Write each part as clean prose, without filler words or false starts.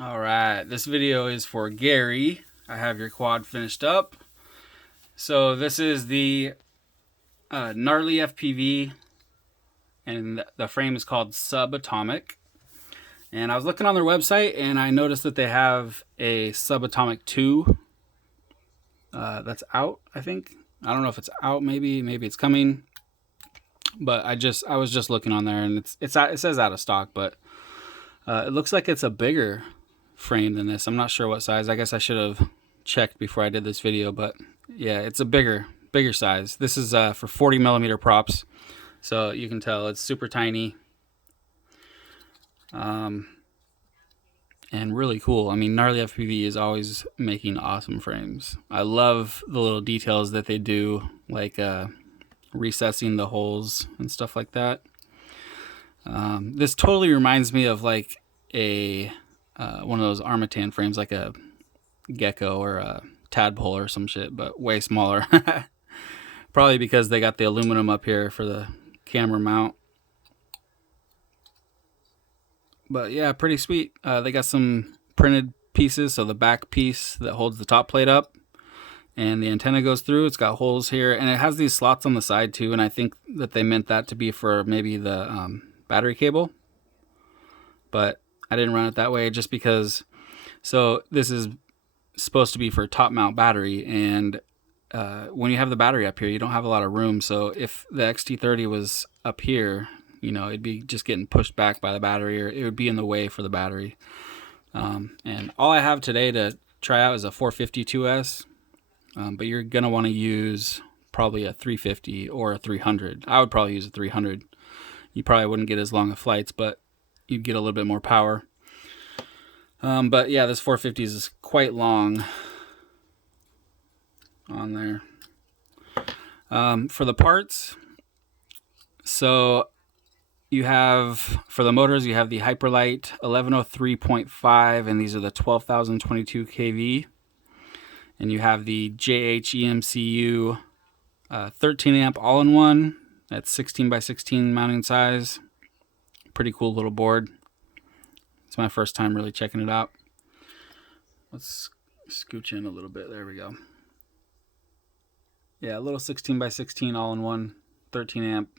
All right, this video is for Gary. I have your quad finished up. So this is the gnarly FPV, and the frame is called Subatomic. And I was looking on their website, and I noticed that they have a Subatomic 2 that's out. I think I don't know if it's out. Maybe it's coming. But I was just looking on there, and it says out of stock, but it looks like it's a bigger frame than this. I'm not sure what size. I guess I should have checked before I did this video, but yeah, it's a bigger size. This is for 40 millimeter props, so you can tell it's super tiny, and really cool. I mean, Gnarly FPV is always making awesome frames. I love the little details that they do, like recessing the holes and stuff like that. This totally reminds me of like a one of those Armatan frames, like a gecko or a tadpole or some shit, but way smaller. Probably because they got the aluminum up here for the camera mount. But yeah, pretty sweet. They got some printed pieces, so the back piece that holds the top plate up and the antenna goes through. It's got holes here, and it has these slots on the side too, and I think that they meant that to be for maybe the battery cable, but I didn't run it that way just because. So this is supposed to be for top mount battery, and when you have the battery up here, you don't have a lot of room. So if the XT30 was up here, you know, it'd be just getting pushed back by the battery, or it would be in the way for the battery. And all I have today to try out is a 452S, but you're gonna want to use probably a 350 or a 300. I would probably use a 300. You probably wouldn't get as long of flights, but you'd get a little bit more power. But yeah, this 450 is quite long on there. For the parts, so you have, for the motors, you have the Hyperlight 1103.5, and these are the 12,022 kV. And you have the JH-EMCU 13 amp all-in-one. That's 16 by 16 mounting size. Pretty cool little board. It's my first time really checking it out. Let's scooch in a little bit. There we go. Yeah, a little 16 by 16 all-in-one, 13 amp.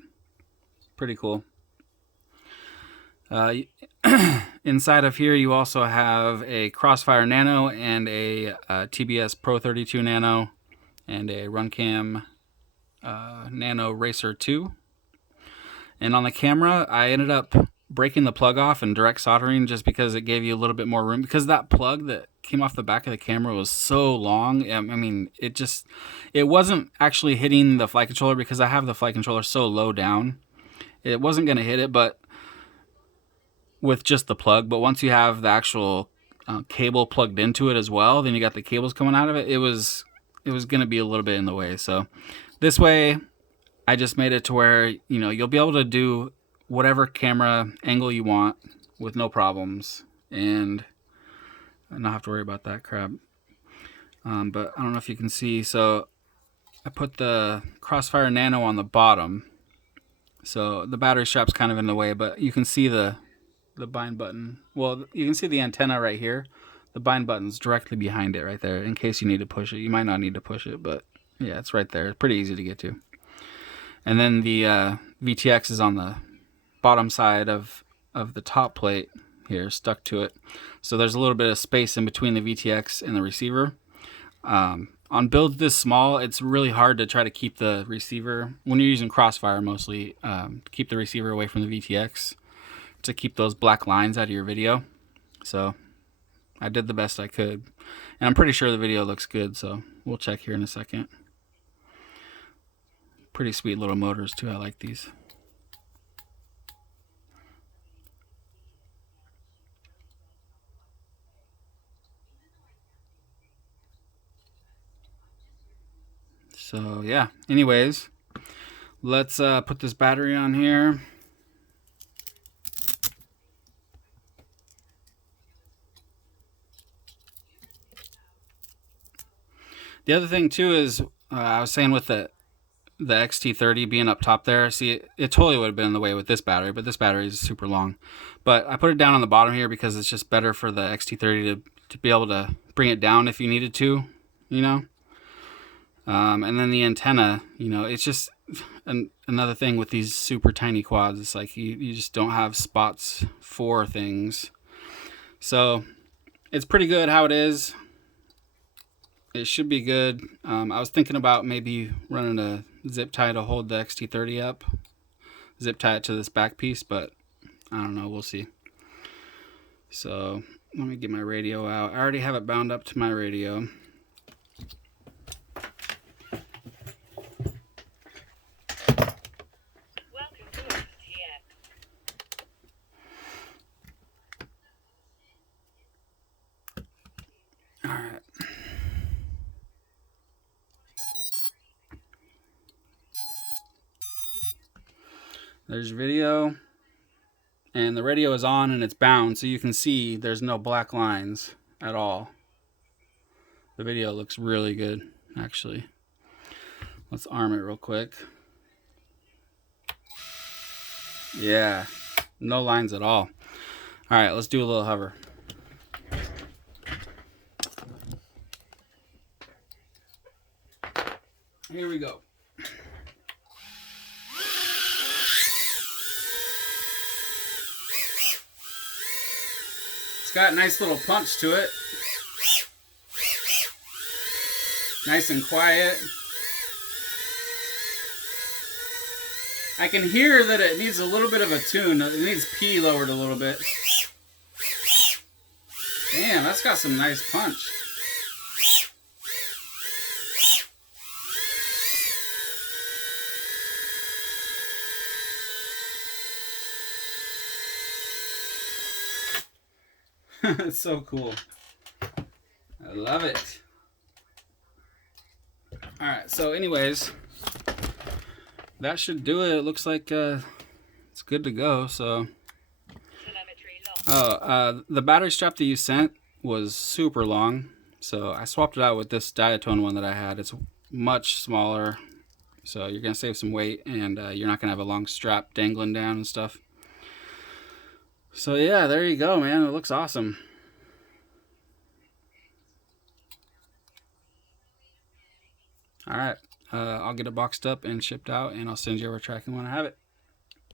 Pretty cool. Inside of here, you also have a Crossfire Nano and a TBS Pro 32 Nano and a Runcam Nano Racer 2. And on the camera, I ended up breaking the plug off and direct soldering just because it gave you a little bit more room, because that plug that came off the back of the camera was so long. I mean, it wasn't actually hitting the flight controller because I have the flight controller so low down. It wasn't going to hit it, but with just the plug. But once you have the actual cable plugged into it as well, then you got the cables coming out of it. It was going to be a little bit in the way. So this way, I just made it to where, you know, you'll be able to do whatever camera angle you want with no problems, and not have to worry about that crap. But I don't know if you can see. So I put the Crossfire Nano on the bottom, so the battery strap's kind of in the way, but you can see the bind button. Well, you can see the antenna right here. The bind button's directly behind it right there, in case you need to push it. You might not need to push it, but yeah, it's right there. It's pretty easy to get to. And then the VTX is on the bottom side of the top plate here, stuck to it. So there's a little bit of space in between the VTX and the receiver. On builds this small, it's really hard to try to keep the receiver, when you're using Crossfire mostly, keep the receiver away from the VTX to keep those black lines out of your video. So I did the best I could, and I'm pretty sure the video looks good, so we'll check here in a second. Pretty sweet little motors too. I like these. So yeah, anyways, let's put this battery on here. The other thing too is, I was saying with the the XT30 being up top there. See, it totally would have been in the way with this battery, but this battery is super long. But I put it down on the bottom here because it's just better for the XT30 to be able to bring it down if you needed to, you know. And then the antenna, you know, it's just another thing with these super tiny quads. It's like you just don't have spots for things. So it's pretty good how it is. It should be good. I was thinking about maybe running a zip tie to hold the XT30 up. Zip tie it to this back piece, but I don't know. We'll see. So let me get my radio out. I already have it bound up to my radio. Alright. There's video. And the radio is on and it's bound, so you can see there's no black lines at all. The video looks really good, actually. Let's arm it real quick. Yeah, no lines at all. Alright, let's do a little hover. Here we go. It's got a nice little punch to it. Nice and quiet. I can hear that it needs a little bit of a tune. It needs P lowered a little bit. Damn, that's got some nice punch. It's so cool. I love it. Alright, so anyways, that should do it. It looks like it's good to go. So, the battery strap that you sent was super long, so I swapped it out with this diatone one that I had. It's much smaller, so you're gonna save some weight, and you're not gonna have a long strap dangling down and stuff. So yeah, there you go, man. It looks awesome. All right, I'll get it boxed up and shipped out, and I'll send you over tracking when I have it.